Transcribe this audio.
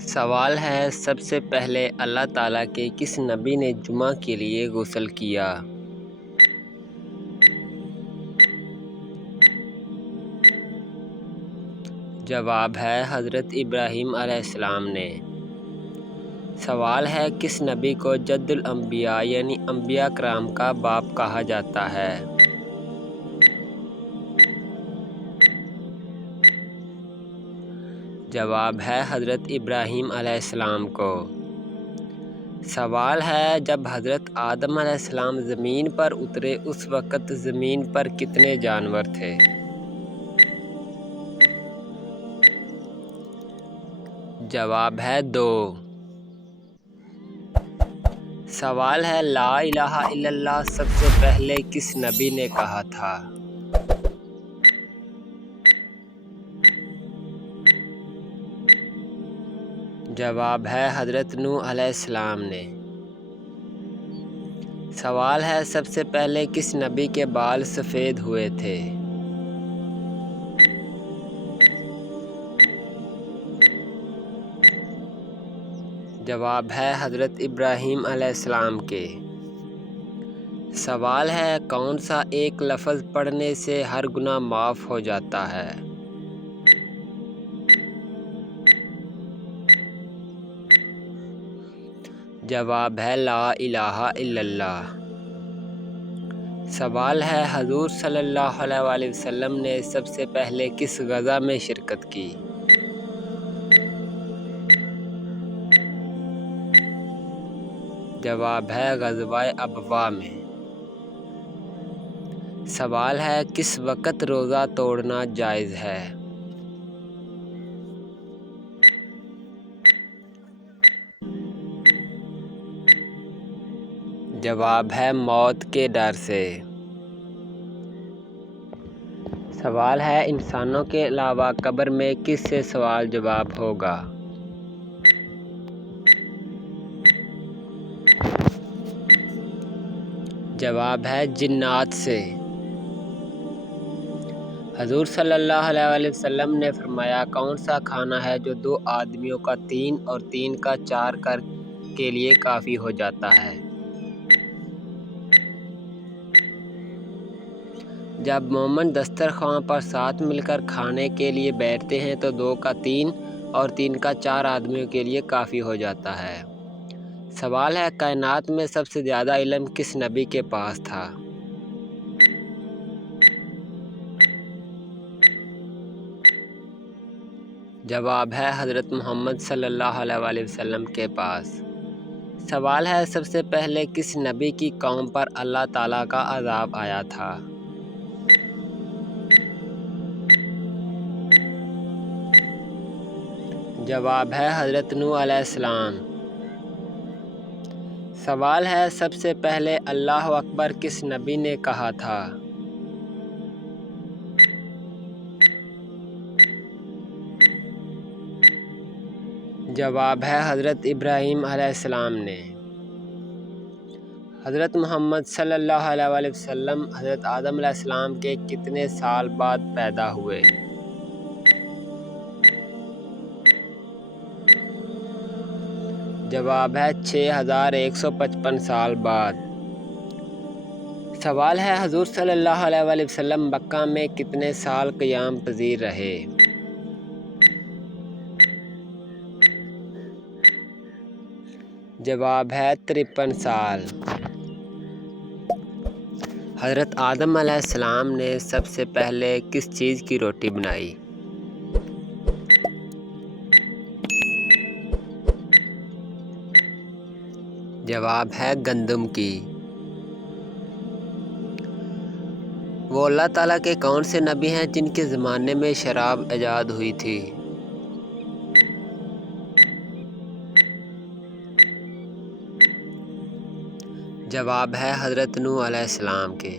سوال ہے سب سے پہلے اللہ تعالیٰ کے کس نبی نے جمعہ کے لیے غسل کیا؟ جواب ہے حضرت ابراہیم علیہ السلام نے۔ سوال ہے کس نبی کو جد الانبیاء یعنی انبیاء کرام کا باپ کہا جاتا ہے؟ جواب ہے حضرت ابراہیم علیہ السلام کو۔ سوال ہے جب حضرت آدم علیہ السلام زمین پر اترے اس وقت زمین پر کتنے جانور تھے؟ جواب ہے 2۔ سوال ہے لا الہ الا اللہ سب سے پہلے کس نبی نے کہا تھا؟ جواب ہے حضرت نوح علیہ السلام نے۔ سوال ہے سب سے پہلے کس نبی کے بال سفید ہوئے تھے؟ جواب ہے حضرت ابراہیم علیہ السلام کے۔ سوال ہے کون سا ایک لفظ پڑھنے سے ہر گناہ معاف ہو جاتا ہے؟ جواب ہے لا الہ الا اللہ۔ سوال ہے حضور صلی اللہ علیہ وآلہ وسلم نے سب سے پہلے کس غزوہ میں شرکت کی؟ جواب ہے غزوہ ابواء میں۔ سوال ہے کس وقت روزہ توڑنا جائز ہے؟ جواب ہے موت کے ڈر سے۔ سوال ہے انسانوں کے علاوہ قبر میں کس سے سوال جواب ہوگا؟ جواب ہے جنات سے۔ حضور صلی اللہ علیہ وآلہ وسلم نے فرمایا کون سا کھانا ہے جو 2 آدمیوں کا 3 اور 3 کا 4 کے لیے کافی ہو جاتا ہے؟ جب مومن دسترخوان پر ساتھ مل کر کھانے کے لیے بیٹھتے ہیں تو 2 کا 3 اور 3 کا 4 آدمیوں کے لیے کافی ہو جاتا ہے۔ سوال ہے کائنات میں سب سے زیادہ علم کس نبی کے پاس تھا؟ جواب ہے حضرت محمد صلی اللہ علیہ وآلہ وسلم کے پاس۔ سوال ہے سب سے پہلے کس نبی کی قوم پر اللہ تعالیٰ کا عذاب آیا تھا؟ جواب ہے حضرت نوح علیہ السلام۔ سوال ہے سب سے پہلے اللہ اکبر کس نبی نے کہا تھا؟ جواب ہے حضرت ابراہیم علیہ السلام نے۔ حضرت محمد صلی اللہ علیہ وآلہ وسلم حضرت آدم علیہ السلام کے کتنے سال بعد پیدا ہوئے؟ جواب ہے 6155 سال بعد۔ سوال ہے حضور صلی اللہ علیہ وآلہ وسلم مکہ میں کتنے سال قیام پذیر رہے؟ جواب ہے 53 سال۔ حضرت آدم علیہ السلام نے سب سے پہلے کس چیز کی روٹی بنائی؟ جواب ہے گندم کی۔ وہ اللہ تعالیٰ کے کون سے نبی ہیں جن کے زمانے میں شراب ایجاد ہوئی تھی؟ جواب ہے حضرت نوح علیہ السلام کے۔